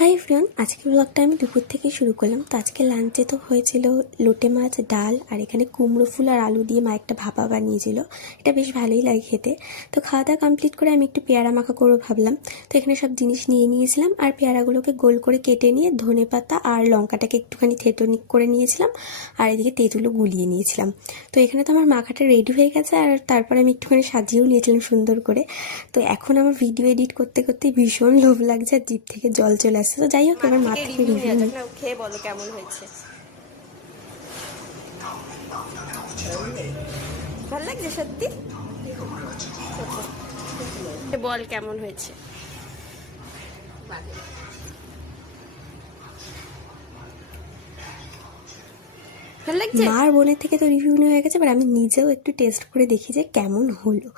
Hi friend, আজকের ব্লগটা আমি দুপুর থেকেই শুরু করলাম। তো আজকে লাঞ্চে তো হয়েছিল লোটে মাছ, ডাল, আর এখানে কুমড়ো ফুল আর আলু দিয়ে মা একটা ভাপা বানিয়েছিল। এটা বেশ ভালোই লাগে খেতে। তো খাওয়া দাওয়া কমপ্লিট করে আমি একটু পেয়ারা মাখা করবো ভাবলাম। তো এখানে সব জিনিস নিয়ে নিয়েছিলাম আর পেয়ারাগুলোকে গোল করে কেটে নিয়ে ধনেপাতা আর লঙ্কাটাকে একটুখানি থেতো করে নিয়েছিলাম আর এদিকে তেঁতুলও গুলিয়ে নিয়েছিলাম। তো এখানে তো আমার মাখাটা রেডি হয়ে গেছে আর তারপরে আমি একটুখানি সাজিয়েও নিয়েছিলাম সুন্দর করে। তো এখন আমার ভিডিও এডিট করতে করতে ভীষণ লোভ লাগছে আর জিভ থেকে জল চলে আসছে। তো যাই হোক, এবার মা থেকে রিভিউ নিই। খেয়ে বলো কেমন হয়েছে। ভালো লাগছে সত্যি? বল কেমন হয়েছে। ভালো লাগছে? মা আর বোনের থেকে তো রিভিউ নেওয়া হয়ে গেছে, এবার আমি নিজেও একটু টেস্ট করে দেখি যে কেমন হলো।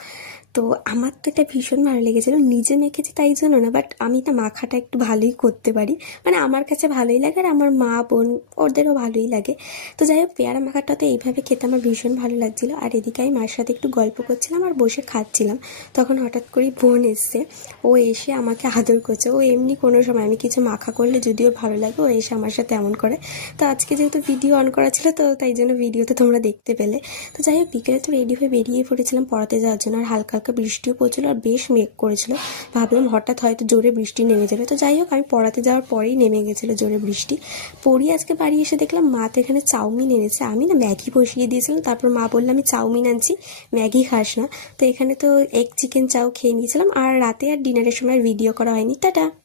তো আমার তো এটা ভীষণ ভালো লেগেছিলো। নিজে মেখেছি তাই জন্য না, বাট আমি না মাখাটা একটু ভালোই করতে পারি, মানে আমার কাছে ভালোই লাগে আর আমার মা বোন ওদেরও ভালোই লাগে। তো যাই হোক, পেয়ারা মাখাটা তো এইভাবে খেতে আমার ভীষণ ভালো লাগছিলো। আর এদিকে আমি মার সাথে একটু গল্প করছিলাম আর বসে খাচ্ছিলাম। তখন হঠাৎ করেই বোন এসছে। ও এসে আমাকে আদর করছে। ও এমনি কোনো সময় আমি কিছু মাখা করলে যদিও ভালো লাগে, ও এসে আমার সাথে এমন করে। তো আজকে যেহেতু ভিডিও অন করা ছিল, তো তাই জন্য ভিডিওতে তোমরা দেখতে পেলে। তো যাই হোক, বিকেলে তো রেডি হয়ে বেরিয়ে পড়েছিলাম পড়াতে যাওয়ার জন্য। আর হালকা হালকা বৃষ্টিও পড়ছিল আর বেশ মেঘ করেছিল। ভাবলাম হঠাৎ হয়তো জোরে বৃষ্টি নেমে যাবে। তো যাই হোক, আমি পড়াতে যাওয়ার পরেই নেমে গেছিলো জোরে বৃষ্টি। পড়ি আজকে বাড়ি এসে দেখলাম মা তো এখানে চাউমিন এনেছে। আমি না ম্যাগি বসিয়ে দিয়েছিলাম, তারপর মা বললো আমি চাউমিন আনছি, ম্যাগি খাস না। তো এখানে তো এগ চিকেন চাও খেয়ে নিয়েছিলাম। আর রাতে আর ডিনারের সময় ভিডিও করা হয়নি। টাটা।